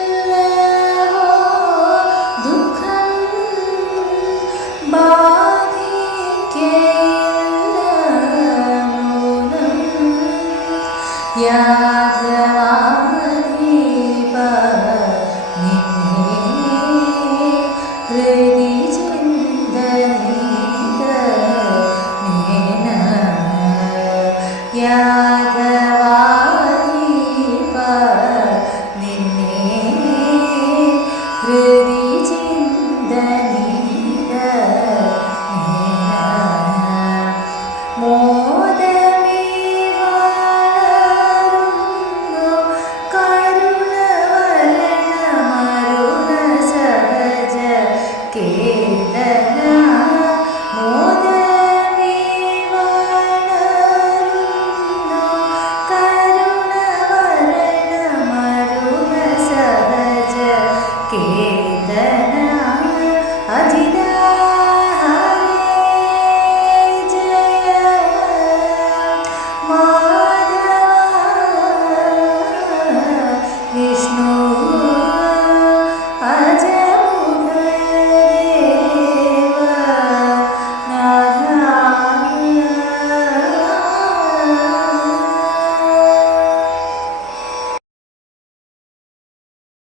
വാദമില്ലവോ ദുഃഖം ബാധിക്കയില്ല മൂലം യാദവാദീപ നിന്നെ ഹൃദി ചിന്തനീത നേന യാദവാദീപ നിന്നെ ഹൃദി ചിന്തനീത നേന മോദമേ വളരുന്നു കരുണവരണമരുണ സഹജ കേതന മോദമേ വളരുന്നു കരുണവരണമരുണ സഹജ കേതന